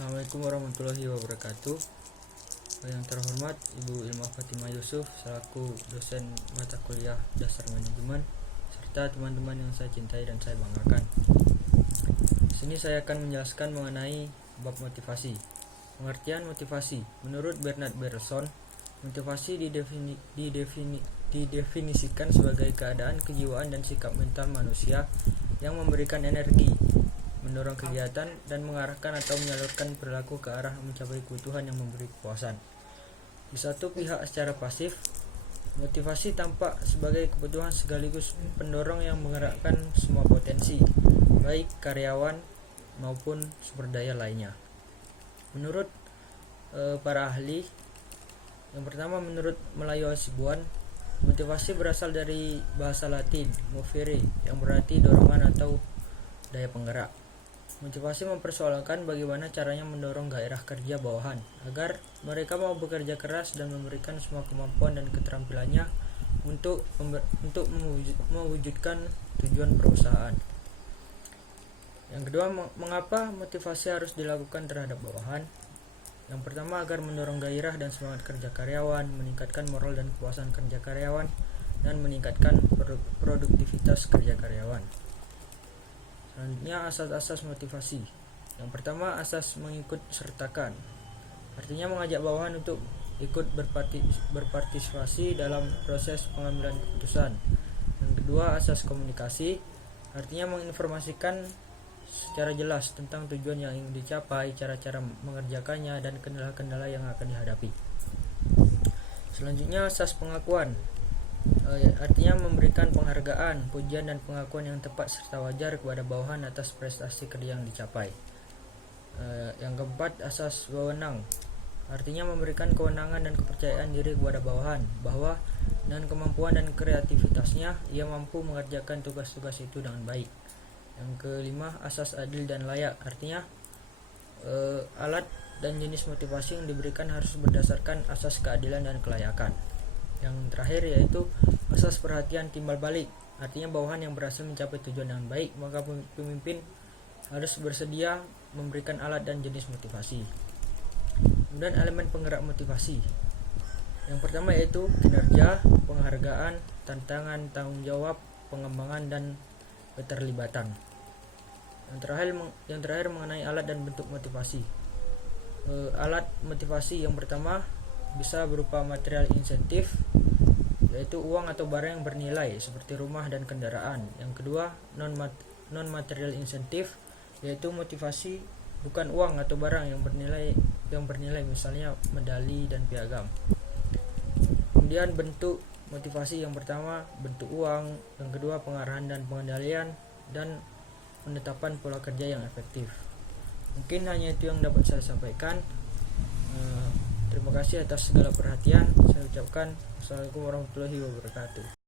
Assalamualaikum warahmatullahi wabarakatuh. Yang terhormat Ibu Ilma Fatimah Yusuf selaku dosen mata kuliah dasar manajemen serta teman-teman yang saya cintai dan saya banggakan. Di sini saya akan menjelaskan mengenai bab motivasi. Pengertian motivasi. Menurut Bernard Bergson, motivasi didefinisikan sebagai keadaan kejiwaan dan sikap mental manusia yang memberikan energi, mendorong kegiatan, dan mengarahkan atau menyalurkan perilaku ke arah mencapai kebutuhan yang memberi kepuasan. Di satu pihak secara pasif, motivasi tampak sebagai kebutuhan sekaligus pendorong yang menggerakkan semua potensi, baik karyawan maupun sumber daya lainnya. Menurut para ahli, yang pertama menurut Melayu Hasibuan, motivasi berasal dari bahasa Latin movere yang berarti dorongan atau daya penggerak. Motivasi mempersoalkan bagaimana caranya mendorong gairah kerja bawahan agar mereka mau bekerja keras dan memberikan semua kemampuan dan keterampilannya untuk mewujudkan tujuan perusahaan. Yang kedua, mengapa motivasi harus dilakukan terhadap bawahan? Yang pertama, agar mendorong gairah dan semangat kerja karyawan, meningkatkan moral dan kepuasan kerja karyawan, dan meningkatkan produktivitas kerja karyawan. Selanjutnya, asas-asas motivasi. Yang pertama, asas mengikut sertakan, artinya mengajak bawahan untuk ikut berpartisipasi dalam proses pengambilan keputusan. Yang kedua, asas komunikasi, artinya menginformasikan secara jelas tentang tujuan yang ingin dicapai, cara-cara mengerjakannya, dan kendala-kendala yang akan dihadapi. Selanjutnya, asas pengakuan, artinya memberikan penghargaan, pujian, dan pengakuan yang tepat serta wajar kepada bawahan atas prestasi kerja yang dicapai. Yang keempat, asas wewenang, artinya memberikan kewenangan dan kepercayaan diri kepada bawahan bahwa dengan kemampuan dan kreativitasnya ia mampu mengerjakan tugas-tugas itu dengan baik. Yang kelima, asas adil dan layak, artinya alat dan jenis motivasi yang diberikan harus berdasarkan asas keadilan dan kelayakan. Yang terakhir yaitu asas perhatian timbal balik, artinya bawahan yang berhasil mencapai tujuan dengan baik, maka pemimpin harus bersedia memberikan alat dan jenis motivasi. Kemudian elemen penggerak motivasi. Yang pertama yaitu kinerja, penghargaan, tantangan, tanggung jawab, pengembangan, dan keterlibatan. Yang terakhir mengenai alat dan bentuk motivasi. Alat motivasi yang pertama bisa berupa material insentif, yaitu uang atau barang yang bernilai seperti rumah dan kendaraan. Yang kedua, non material insentif, yaitu motivasi bukan uang atau barang yang bernilai misalnya medali dan piagam. Kemudian bentuk motivasi yang pertama bentuk uang, yang kedua pengarahan dan pengendalian, dan penetapan pola kerja yang efektif. Mungkin hanya itu yang dapat saya sampaikan. Terima kasih atas segala perhatian. Saya ucapkan Assalamualaikum warahmatullahi wabarakatuh.